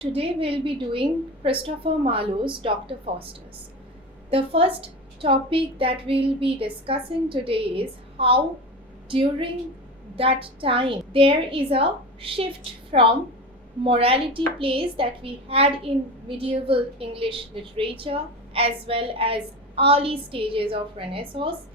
Today we'll be doing Christopher Marlowe's Dr. Faustus. The first topic that we'll be discussing today is how during that time there is a shift from morality plays that we had in medieval English literature as well as early stages of Renaissance,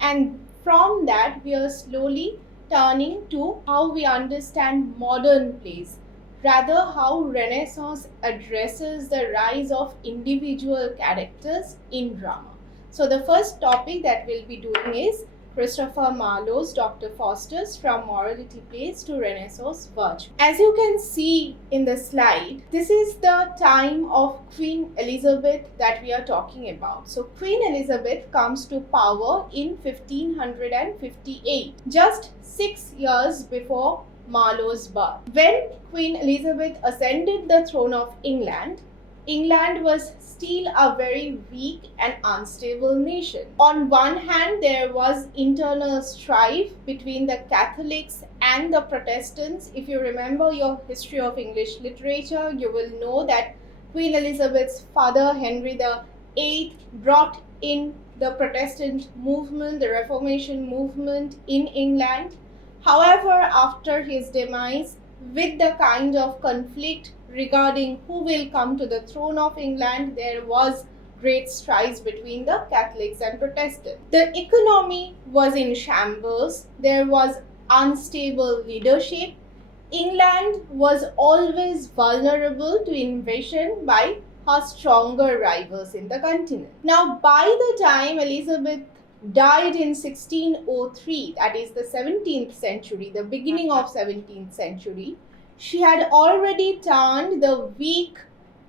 and from that we are slowly turning to how we understand modern plays, rather how Renaissance addresses the rise of individual characters in drama. So the first topic that we'll be doing is Christopher Marlowe's Dr. Faustus, from morality plays to Renaissance virtue. As you can see in the slide, this is the time of Queen Elizabeth that we are talking about. So Queen Elizabeth comes to power in 1558, just 6 years before Marlowe's birth. When Queen Elizabeth ascended the throne of England, England was still a very weak and unstable nation. On one hand, there was internal strife between the Catholics and the Protestants. If you remember your history of English literature, you will know that Queen Elizabeth's father, Henry VIII, brought in the Protestant movement, the Reformation movement in England. However, after his demise, with the kind of conflict regarding who will come to the throne of England, there was great strife between the Catholics and Protestants. The economy was in shambles, there was unstable leadership. England was always vulnerable to invasion by her stronger rivals in the continent. Now, by the time Elizabeth died in 1603, that is the 17th century, the beginning of 17th century, she had already turned the weak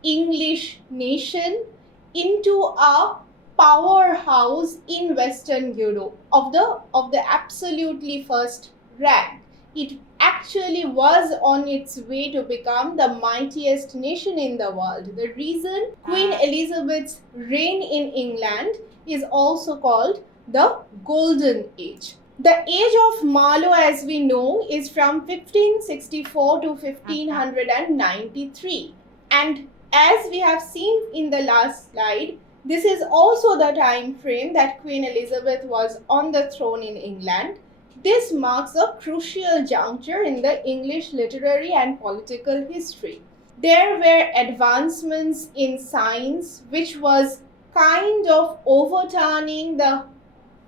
English nation into a powerhouse in Western Europe of the absolutely first rank. It actually was on its way to become the mightiest nation in the world. The reason Queen Elizabeth's reign in England is also called the Golden Age. The age of Marlowe, as we know, is from 1564 to 1593. And as we have seen in the last slide, this is also the time frame that Queen Elizabeth was on the throne in England. This marks a crucial juncture in the English literary and political history. There were advancements in science, which was kind of overturning the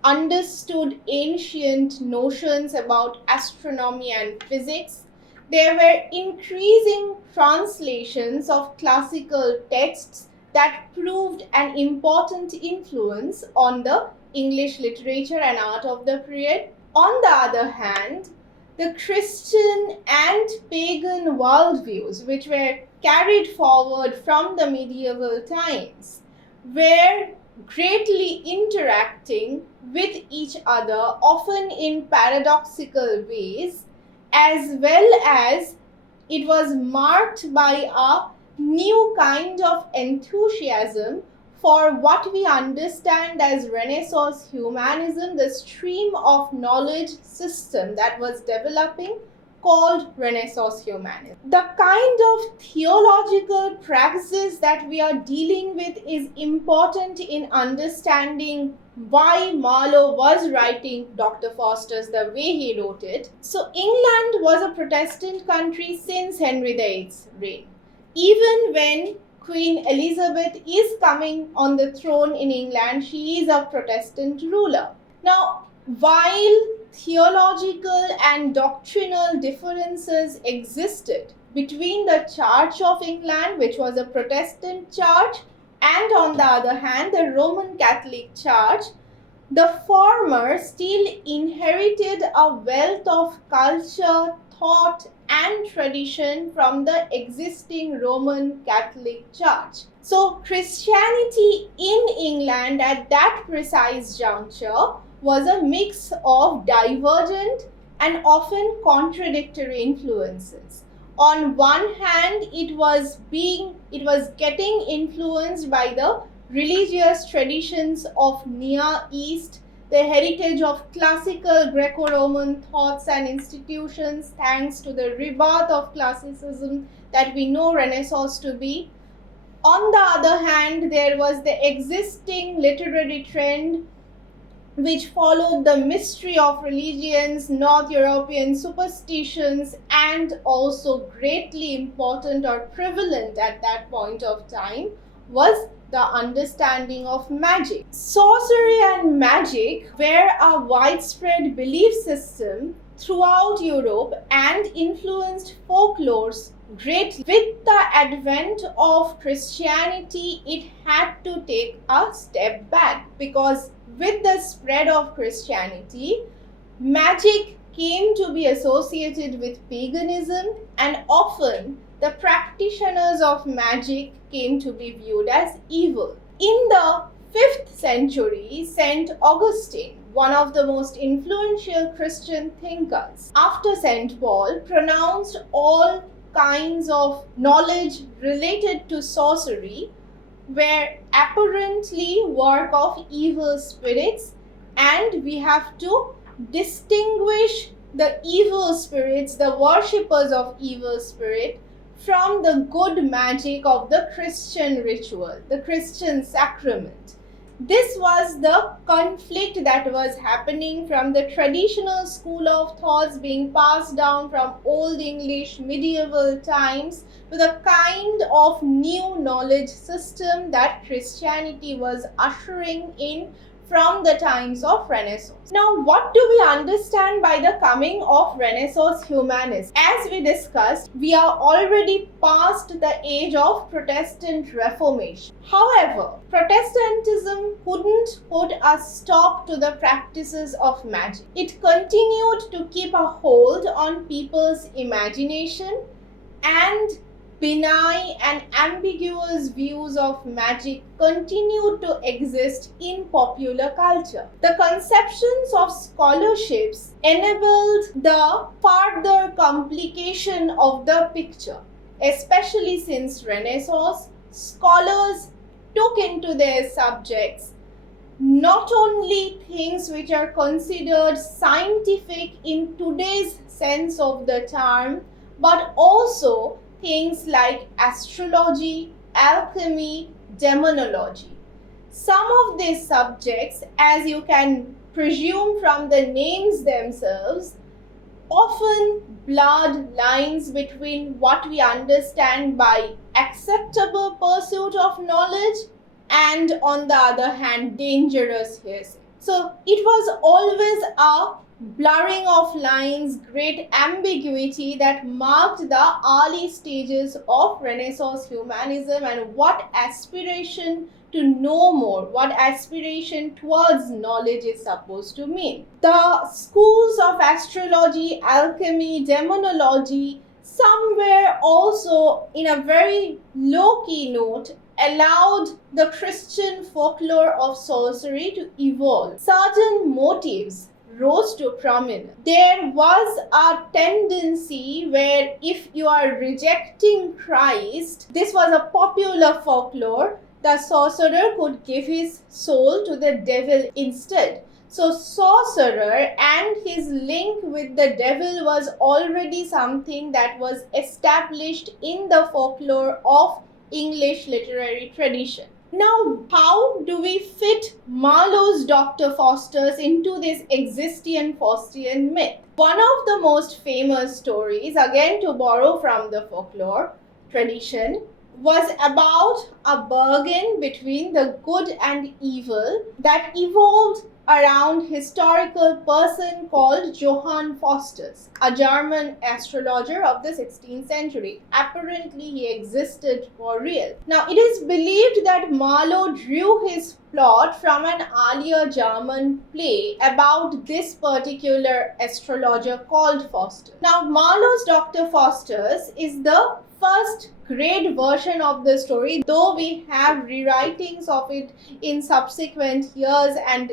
understood ancient notions about astronomy and physics. There were increasing translations of classical texts that proved an important influence on the English literature and art of the period. On the other hand, the Christian and pagan worldviews, which were carried forward from the medieval times, were greatly interacting with each other, often in paradoxical ways, as well as it was marked by a new kind of enthusiasm for what we understand as Renaissance humanism, the stream of knowledge system that was developing, called Renaissance humanism. The kind of theological praxis that we are dealing with is important in understanding why Marlowe was writing Dr. Faustus the way he wrote it. So England was a Protestant country since Henry VIII's reign. Even when Queen Elizabeth is coming on the throne in England, she is a Protestant ruler. Now, while theological and doctrinal differences existed between the Church of England, which was a Protestant church, and on the other hand, the Roman Catholic Church, the former still inherited a wealth of culture, thought, and tradition from the existing Roman Catholic Church. So, Christianity in England at that precise juncture was a mix of divergent and often contradictory influences. On one hand, it was getting influenced by the religious traditions of Near East, the heritage of classical Greco-Roman thoughts and institutions, thanks to the rebirth of classicism that we know Renaissance to be. On the other hand, there was the existing literary trend which followed the mystery of religions, North European superstitions, and also greatly important or prevalent at that point of time was the understanding of magic. Sorcery and magic were a widespread belief system throughout Europe and influenced folklores greatly. With the advent of Christianity, it had to take a step back because with the spread of Christianity, magic came to be associated with paganism, and often the practitioners of magic came to be viewed as evil. In the 5th century, St. Augustine, one of the most influential Christian thinkers, after St. Paul, pronounced all kinds of knowledge related to sorcery were apparently work of evil spirits, and we have to distinguish the evil spirits, the worshippers of evil spirit, from the good magic of the Christian ritual, the Christian sacrament. This was the conflict that was happening from the traditional school of thoughts being passed down from Old English medieval times to the kind of new knowledge system that Christianity was ushering in from the times of Renaissance. Now, what do we understand by the coming of Renaissance humanism? As we discussed, we are already past the age of Protestant Reformation. However, Protestantism couldn't put a stop to the practices of magic. It continued to keep a hold on people's imagination, and benign and ambiguous views of magic continued to exist in popular culture. The conceptions of scholarships enabled the further complication of the picture, especially since Renaissance. Scholars took into their subjects not only things which are considered scientific in today's sense of the term, but also things like astrology, alchemy, demonology. Some of these subjects, as you can presume from the names themselves, often blurred lines between what we understand by acceptable pursuit of knowledge and, on the other hand, dangerous hearsay. So it was always a blurring of lines, great ambiguity that marked the early stages of Renaissance humanism, and what aspiration to know more, what aspiration towards knowledge is supposed to mean. The schools of astrology, alchemy, demonology, somewhere also in a very low-key note, allowed the Christian folklore of sorcery to evolve. Certain motives rose to prominence. There was a tendency where if you are rejecting Christ, this was a popular folklore, the sorcerer could give his soul to the devil instead. So sorcerer and his link with the devil was already something that was established in the folklore of English literary tradition. Now, how do we fit Marlowe's Dr. Faustus into this existing Faustian myth? One of the most famous stories, again to borrow from the folklore tradition, was about a bargain between the good and evil that evolved around historical person called Johann Faustus, a German astrologer of the 16th century. Apparently, he existed for real. Now, it is believed that Marlowe drew his plot from an earlier German play about this particular astrologer called Faustus. Now, Marlowe's Dr. Faustus is the first great version of the story, though we have rewritings of it in subsequent years, and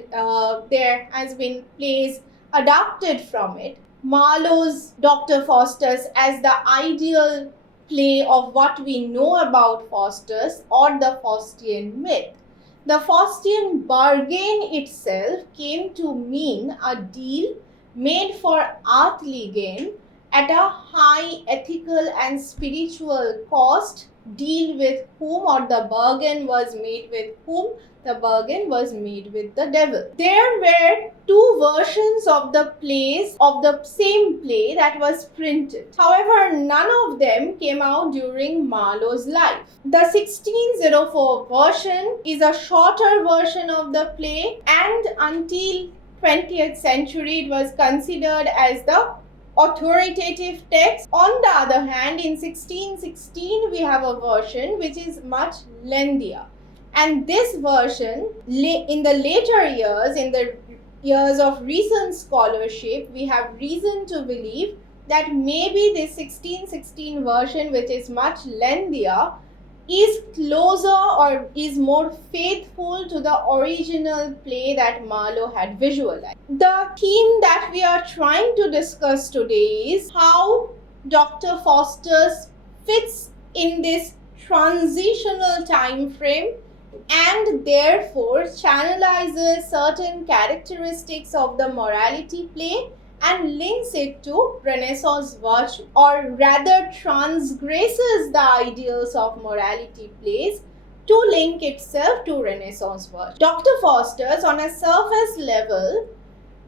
there has been plays adapted from it. Marlowe's Dr. Faustus as the ideal play of what we know about Faustus or the Faustian myth. The Faustian bargain itself came to mean a deal made for earthly gain at a high ethical and spiritual cost. Deal with whom, or the bargain was made with whom? The bargain was made with the devil. There were two versions of the plays of the same play that was printed. However, none of them came out during Marlowe's life. The 1604 version is a shorter version of the play, and until 20th century it was considered as the authoritative text. On the other hand, in 1616 we have a version which is much lengthier, and this version in the later years, in the years of recent scholarship, we have reason to believe that maybe this 1616 version, which is much lengthier, is closer or is more faithful to the original play that Marlowe had visualized. The theme that we are trying to discuss today is how Dr. Faustus fits in this transitional time frame and therefore channelizes certain characteristics of the morality play and links it to Renaissance virtue, or rather transgresses the ideals of morality plays to link itself to Renaissance virtue. Dr. Faustus, on a surface level,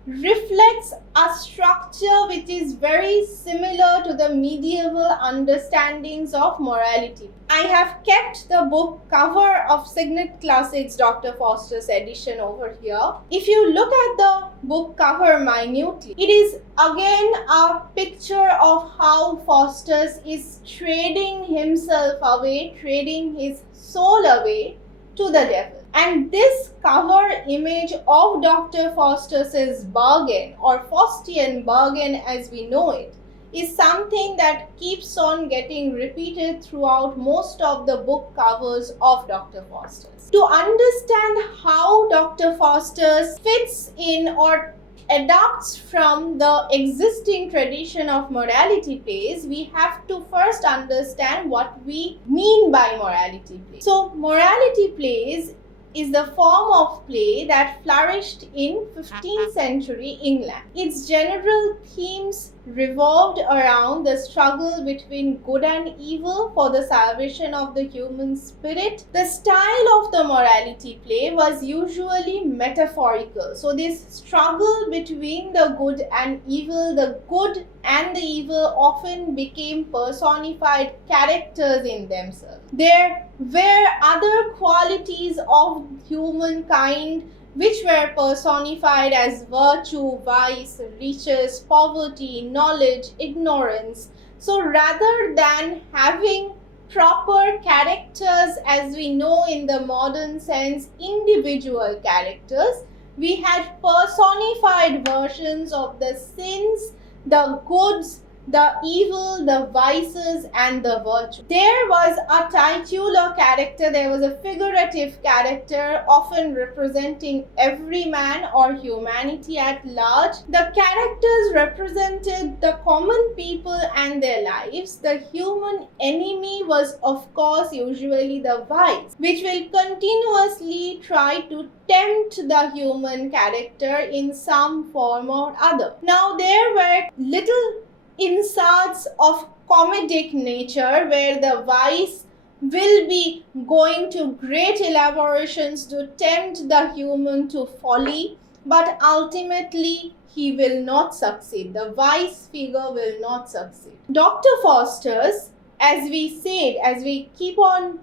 reflects a structure which is very similar to the medieval understandings of morality. I have kept the book cover of Signet Classics Dr. Faustus edition over here. If you look at the book cover minutely, it is again a picture of how Faustus is trading himself away, trading his soul away to the devil. And this cover image of Dr. Faustus's bargain, or Faustian bargain as we know it, is something that keeps on getting repeated throughout most of the book covers of Dr. Faustus. To understand how Dr. Faustus fits in or adapts from the existing tradition of morality plays, we have to first understand what we mean by morality plays. So, morality plays is the form of play that flourished in 15th century England. Its general themes revolved around the struggle between good and evil for the salvation of the human spirit. The style of the morality play was usually metaphorical. So this struggle between the good and evil, the good and the evil often became personified characters in themselves. There were other qualities of humankind which were personified as virtue, vice, riches, poverty, knowledge, ignorance. So rather than having proper characters as we know in the modern sense, individual characters, we had personified versions of the sins, the goods, the evil, the vices, and the virtue. There was a titular character, there was a figurative character, often representing every man or humanity at large. The characters represented the common people and their lives. The human enemy was, of course, usually the vice, which will continuously try to tempt the human character in some form or other. Now, there were little inserts of comedic nature where the vice will be going to great elaborations to tempt the human to folly, but ultimately he will not succeed. The vice figure will not succeed. Dr. Faustus as we said, as we keep on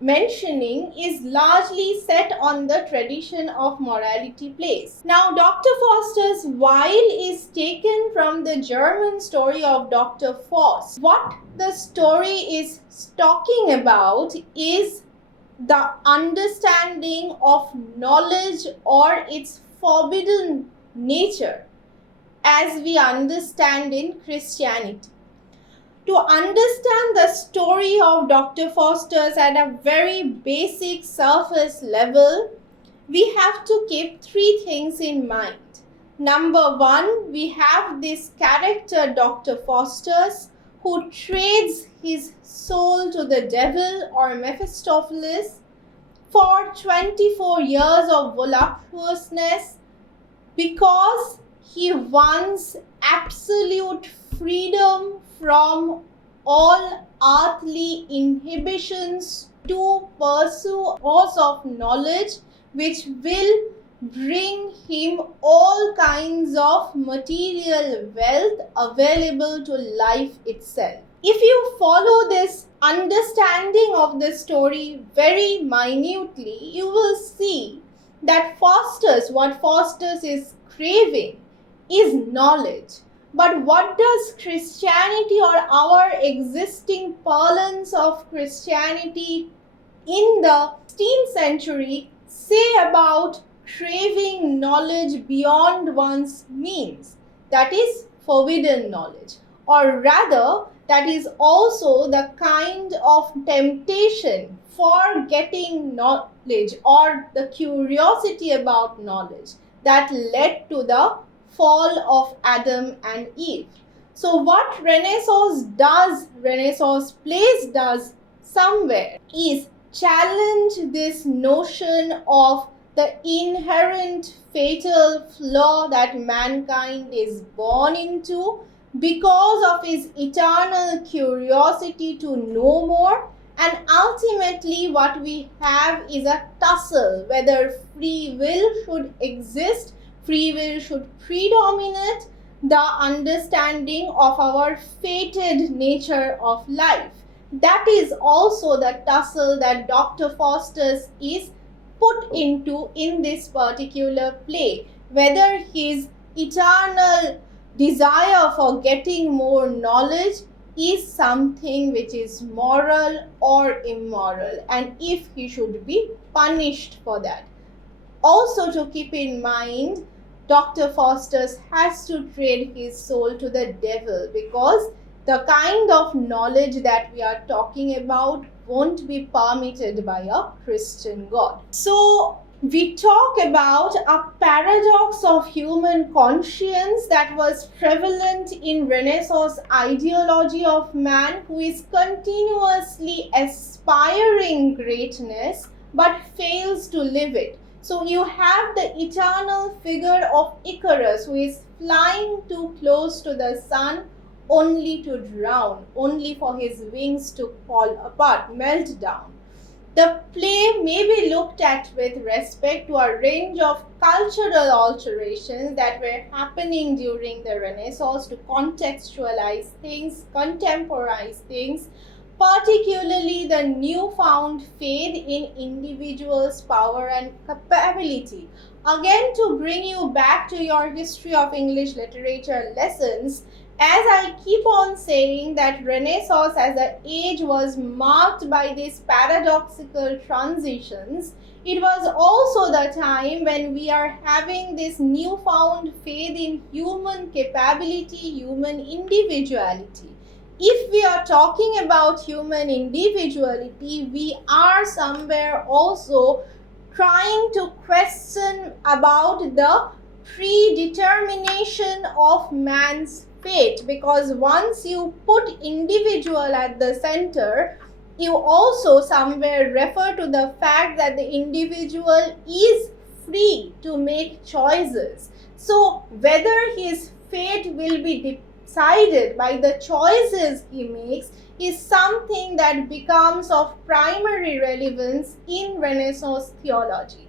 mentioning, is largely set on the tradition of morality plays. Now, Dr. Faustus Weil is taken from the German story of Dr. Faust. What the story is talking about is the understanding of knowledge or its forbidden nature as we understand in Christianity. To understand the story of Dr. Faustus at a very basic surface level, we have to keep three things in mind. Number one, we have this character, Dr. Faustus, who trades his soul to the devil or Mephistopheles for 24 years of voluptuousness because he wants absolute freedom from all earthly inhibitions to pursue cause of knowledge which will bring him all kinds of material wealth available to life itself. If you follow this understanding of the story very minutely, you will see that what Faustus is craving is knowledge. But what does Christianity or our existing parlance of Christianity in the 16th century say about craving knowledge beyond one's means? That is forbidden knowledge, or rather, that is also the kind of temptation for getting knowledge or the curiosity about knowledge that led to the fall of Adam and Eve. So what Renaissance plays does somewhere is challenge this notion of the inherent fatal flaw that mankind is born into because of his eternal curiosity to know more, and ultimately what we have is a tussle whether free will should exist, free will should predominate the understanding of our fated nature of life. That is also the tussle that Dr. Faustus is put into in this particular play, whether his eternal desire for getting more knowledge is something which is moral or immoral, and if he should be punished for that. Also, to keep in mind, Dr. Faustus has to trade his soul to the devil because the kind of knowledge that we are talking about won't be permitted by a Christian God. So, we talk about a paradox of human conscience that was prevalent in Renaissance ideology of man who is continuously aspiring greatness but fails to live it. So you have the eternal figure of Icarus who is flying too close to the sun only to drown, only for his wings to fall apart, melt down. The play may be looked at with respect to a range of cultural alterations that were happening during the Renaissance to contextualize things, contemporize things, particularly the newfound faith in individuals' power and capability. Again, to bring you back to your history of English literature lessons, as I keep on saying that Renaissance as an age was marked by these paradoxical transitions, it was also the time when we are having this newfound faith in human capability, human individuality. If we are talking about human individuality, we are somewhere also trying to question about the predetermination of man's fate, because once you put individual at the center, you also somewhere refer to the fact that the individual is free to make choices. So whether his fate will be decided by the choices he makes is something that becomes of primary relevance in Renaissance theology.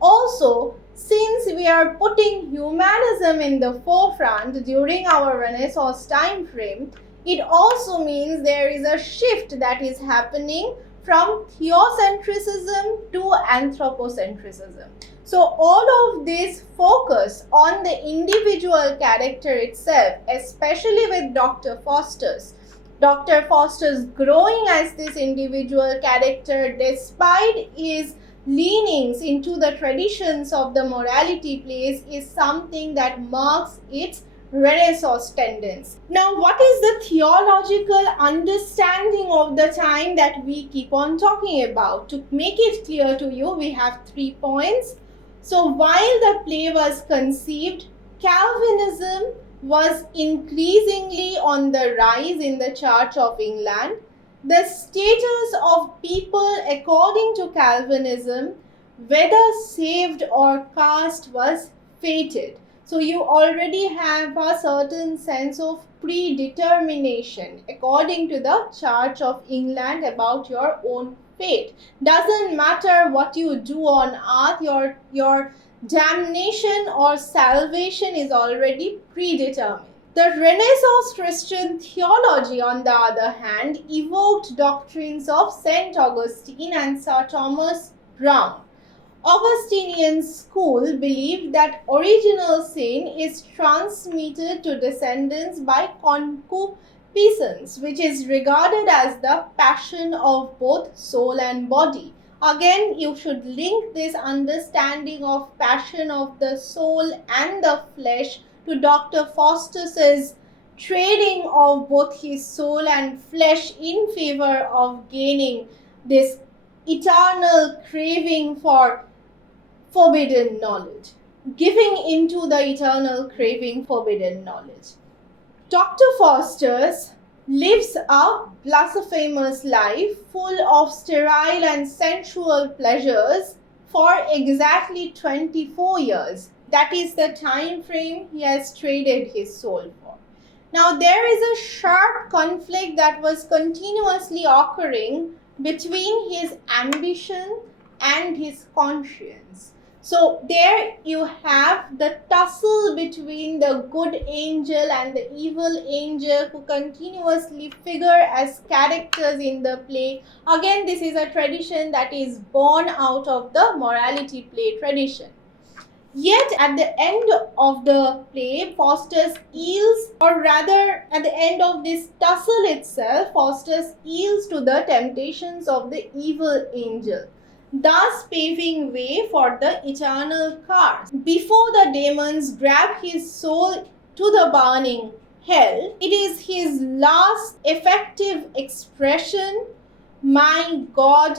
Also, since we are putting humanism in the forefront during our Renaissance time frame, It also means there is a shift that is happening from theocentrism to anthropocentrism. So all of this focus on the individual character itself, especially with Dr. Faustus. Dr. Faustus growing as this individual character despite his leanings into the traditions of the morality plays is something that marks its Renaissance tendency. Now, what is the theological understanding of the time that we keep on talking about? To make it clear to you, we have 3 points. So, while the play was conceived, Calvinism was increasingly on the rise in the Church of England. The status of people according to Calvinism, whether saved or cast, was fated. So you already have a certain sense of predetermination according to the Church of England about your own fate. Doesn't matter what you do on earth, your damnation or salvation is already predetermined. The Renaissance Christian theology, on the other hand, evoked doctrines of St. Augustine and Sir Thomas Browne. Augustinian school believed that original sin is transmitted to descendants by concupiscence, which is regarded as the passion of both soul and body. Again, you should link this understanding of passion of the soul and the flesh to Dr. Faustus's trading of both his soul and flesh in favor of gaining this eternal craving for forbidden knowledge, giving into the eternal craving forbidden knowledge. Dr. Faustus lives a blasphemous life full of sterile and sensual pleasures for exactly 24 years. That is the time frame he has traded his soul for. Now, there is a sharp conflict that was continuously occurring between his ambition and his conscience. So there you have the tussle between the good angel and the evil angel who continuously figure as characters in the play. Again, this is a tradition that is born out of the morality play tradition. Yet at the end of the play, Faustus yields, or rather at the end of this tussle itself, Faustus yields to the temptations of the evil angel, thus paving way for the eternal curse. Before the demons grab his soul to the burning hell, it is his last effective expression, my God,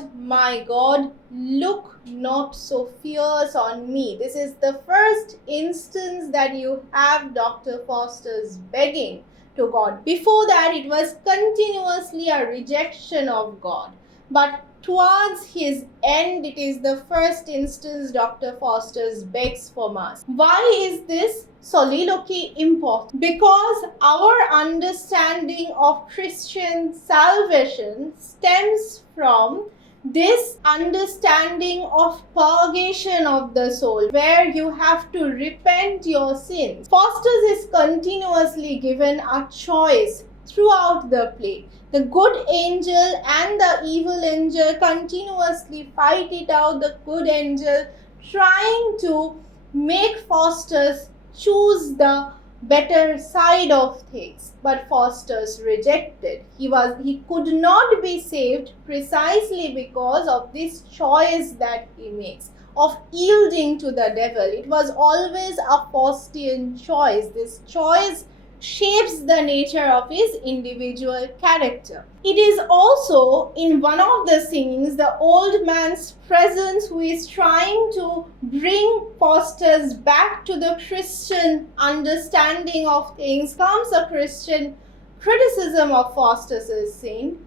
look not so fierce on me." This is the first instance that you have Dr. Faustus begging to God. Before that, it was continuously a rejection of God. But towards his end, it is the first instance Dr. Faustus begs for mercy. Why is this soliloquy important? Because our understanding of Christian salvation stems from this understanding of purgation of the soul, where you have to repent your sins. Faustus is continuously given a choice throughout the play. The good angel and the evil angel continuously fight it out. The good angel trying to make Faustus choose the better side of things, but Faustus rejected. He could not be saved precisely because of this choice that he makes of yielding to the devil. It was always a Faustian choice. This choice shapes the nature of his individual character. It is also in one of the scenes the old man's presence who is trying to bring Faustus back to the Christian understanding of things. Comes a Christian criticism of Faustus's scene.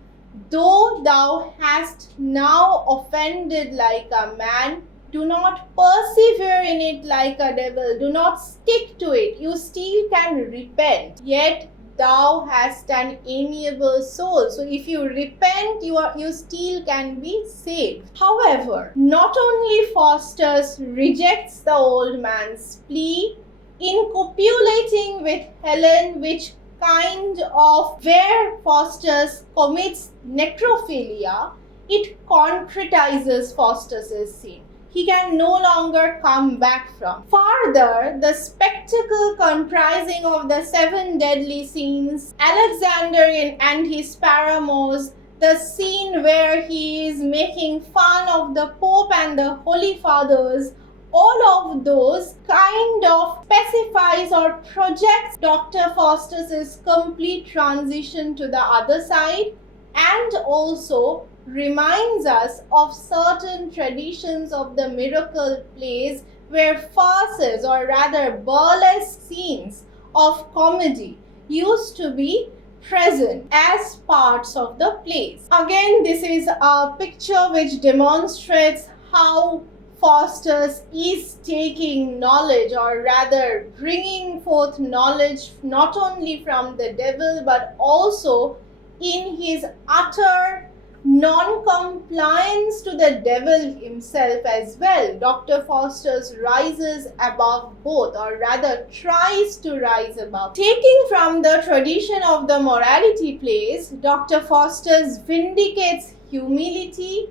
"Though thou hast now offended like a man, do not persevere in it like a devil. Do not stick to it. You still can repent. Yet thou hast an amiable soul." So if you repent, you still can be saved. However, not only Faustus rejects the old man's plea in copulating with Helen, which kind of where Faustus commits necrophilia, it concretizes Faustus's sin. He can no longer come back from. Further, the spectacle comprising of the 7 deadly sins, Alexander and his paramours, the scene where he is making fun of the Pope and the Holy Fathers, all of those kind of specifies or projects Dr. Faustus's complete transition to the other side, and also reminds us of certain traditions of the miracle plays where farces, or rather burlesque scenes of comedy, used to be present as parts of the plays. Again, this is a picture which demonstrates how Faustus is taking knowledge, or rather bringing forth knowledge not only from the devil but also in his utter non-compliance to the devil himself as well. Dr. Faustus rises above both, or rather tries to rise above. Taking from the tradition of the morality plays, Dr. Faustus vindicates humility,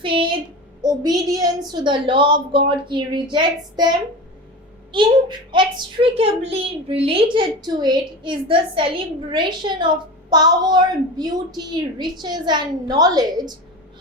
faith, obedience to the law of God. He rejects them. Inextricably related to it is the celebration of power, beauty, riches, and knowledge.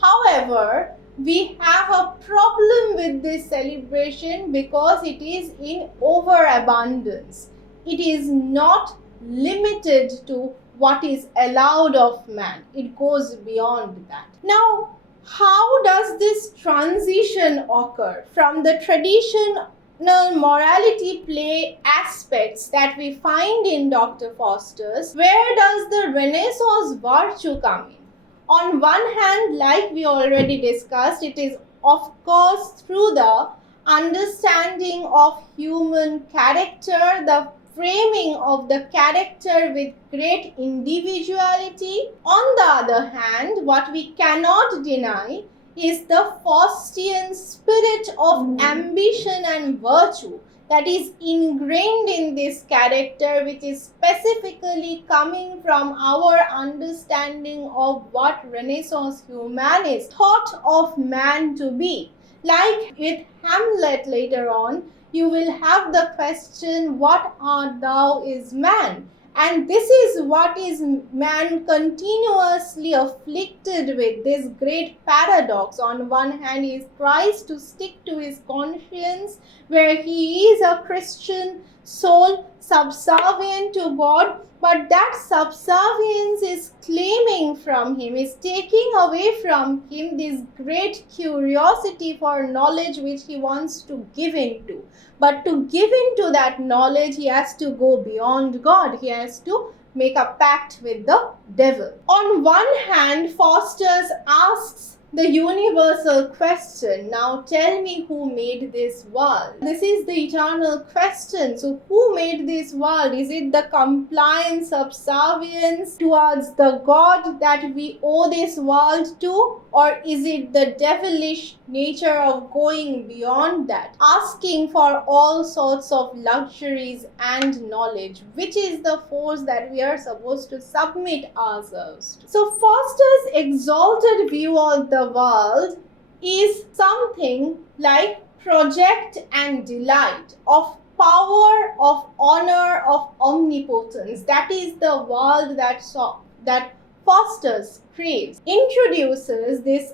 However, we have a problem with this celebration because it is in overabundance. It is not limited to what is allowed of man. It goes beyond that. Now, how does this transition occur from the traditional morality play aspects that we find in Dr. Faustus? Where does the Renaissance virtue come in? On one hand, like we already discussed, it is of course through the understanding of human character, the framing of the character with great individuality. On the other hand, what we cannot deny is the Faustian spirit of ambition and virtue that is ingrained in this character, which is specifically coming from our understanding of what Renaissance humanists thought of man to be. Like with Hamlet later on, you will have the question, what art thou is man? And this is what is man continuously afflicted with, this great paradox. On one hand, he tries to stick to his conscience, where he is a Christian soul subservient to God, but that subservience is claiming from him, is taking away from him this great curiosity for knowledge which he wants to give into. But to give into that knowledge, he has to go beyond God. He has to make a pact with the devil. On one hand, Faustus asks the universal question, now tell me who made this world? This is the eternal question. So who made this world? Is it the compliance, subservience towards the God that we owe this world to? Or is it the devilish nature of going beyond that? Asking for all sorts of luxuries and knowledge. Which is the force that we are supposed to submit ourselves to? So Faustus' exalted view of the world is something like project and delight, of power, of honor, of omnipotence. That is the world that Faustus craves. Introduces the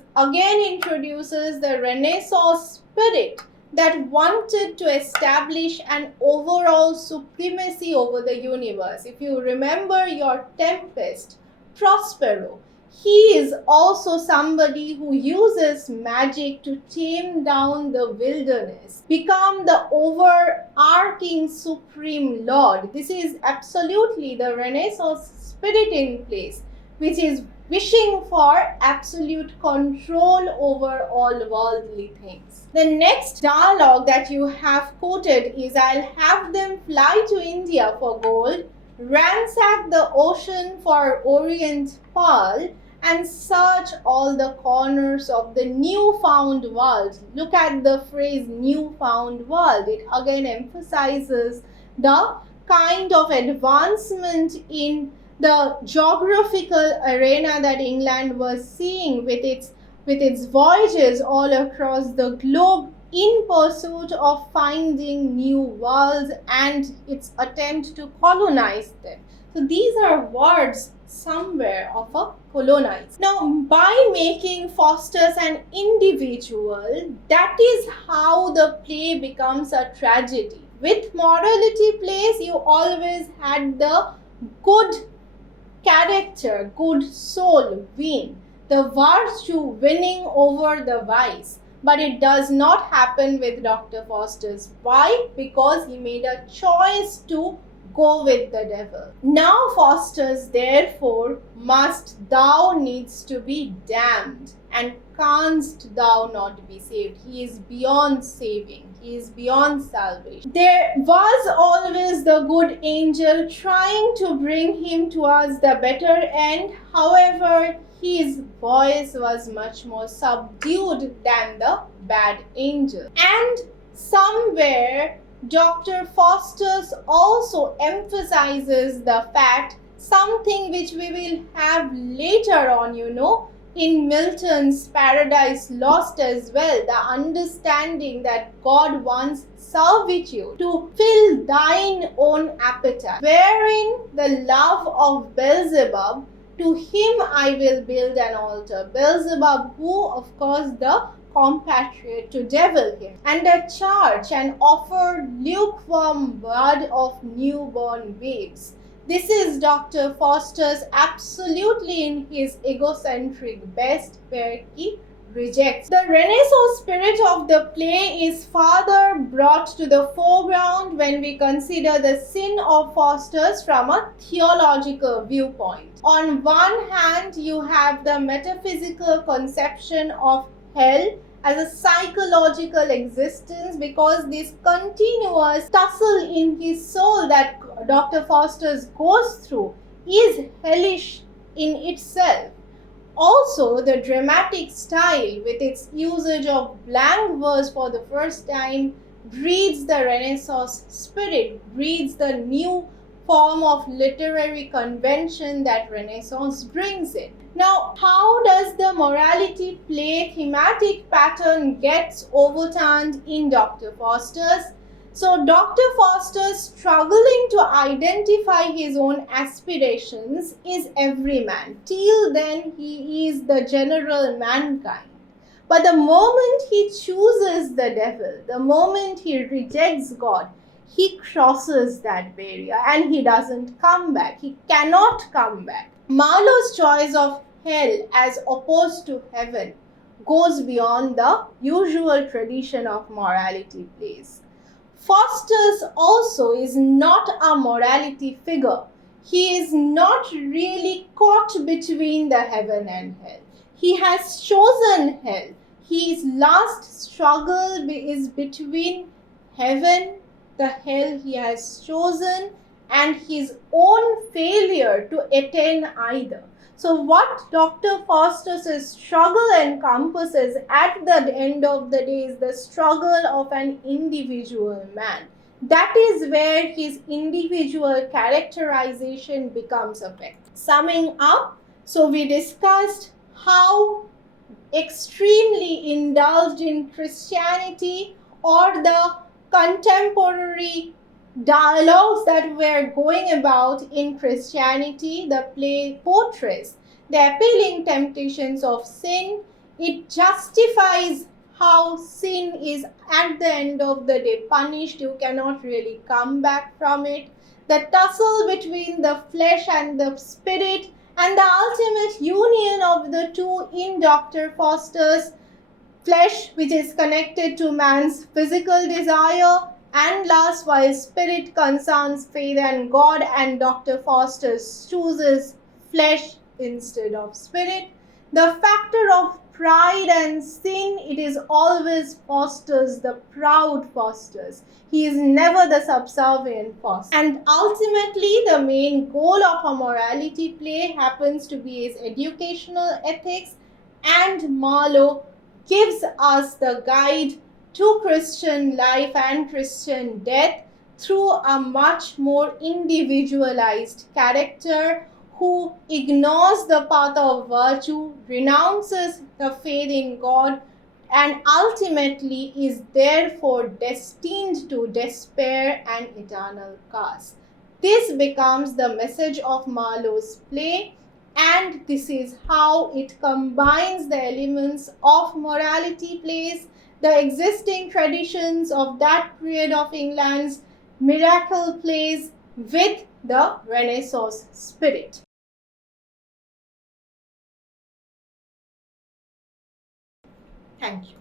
Renaissance spirit that wanted to establish an overall supremacy over the universe. If you remember your Tempest, Prospero, he is also somebody who uses magic to tame down the wilderness, become the overarching supreme lord. This is absolutely the Renaissance spirit in place, which is wishing for absolute control over all worldly things. The next dialogue that you have quoted is, I'll have them fly to India for gold, ransack the ocean for orient pearl, and search all the corners of the newfound world. Look at the phrase newfound world. It again emphasizes the kind of advancement in the geographical arena that England was seeing with its voyages all across the globe in pursuit of finding new worlds and its attempt to colonize them. So these are words somewhere of a colonize. Now, by making Faustus an individual, that is how the play becomes a tragedy. With morality plays, you always had the good character, good soul win, the virtue winning over the vice. But it does not happen with Dr. Faustus. Why? Because he made a choice to go with the devil. Now Faustus therefore thou needs to be damned, and canst thou not be saved. He is beyond saving. He is beyond salvation. There was always the good angel trying to bring him towards the better end. However, his voice was much more subdued than the bad angel. And somewhere Dr. Faustus also emphasizes the fact, something which we will have later on, in Milton's Paradise Lost as well, the understanding that God wants servitude to fill thine own appetite, wherein the love of Beelzebub, to him I will build an altar. Beelzebub, who of course the compatriot to devil here, and a charge and offer lukewarm blood of newborn babes. This is Dr. Faustus absolutely in his egocentric best, where he rejects. The Renaissance spirit of the play is further brought to the foreground when we consider the sin of Faustus from a theological viewpoint. On one hand, you have the metaphysical conception of hell as a psychological existence, because this continuous tussle in his soul that Dr. Faustus goes through is hellish in itself. Also, the dramatic style with its usage of blank verse for the first time breeds the Renaissance spirit, breeds the new form of literary convention that Renaissance brings in. Now, how does the morality play thematic pattern gets overturned in Dr. Faustus? So, Dr. Faustus, struggling to identify his own aspirations, is every man. Till then, he is the general mankind. But the moment he chooses the devil, the moment he rejects God, he crosses that barrier and he doesn't come back. He cannot come back. Marlowe's choice of hell as opposed to heaven goes beyond the usual tradition of morality plays. Faustus also is not a morality figure. He is not really caught between the heaven and hell. He has chosen hell. His last struggle is between heaven, the hell he has chosen, and his own failure to attain either. So what Dr. Faustus' struggle encompasses at the end of the day is the struggle of an individual man. That is where his individual characterization becomes effective. Summing up, so we discussed how extremely indulged in Christianity or the contemporary dialogues that were going about in Christianity, the play portrays the appealing temptations of sin. It justifies how sin is at the end of the day punished. You cannot really come back from it. The tussle between the flesh and the spirit, and the ultimate union of the two in Dr. Faustus. Flesh, which is connected to man's physical desire, and last, while spirit concerns faith and God, and Dr. Faustus chooses flesh instead of spirit. The factor of pride and sin, it is always Faustus, the proud Faustus. He is never the subservient Faustus. And ultimately, the main goal of a morality play happens to be his educational ethics, and Marlowe gives us the guide to Christian life and Christian death through a much more individualized character who ignores the path of virtue, renounces the faith in God, and ultimately is therefore destined to despair and eternal curse. This becomes the message of Marlowe's play, and this is how it combines the elements of morality plays, the existing traditions of that period of England's miracle plays, with the Renaissance spirit. Thank you.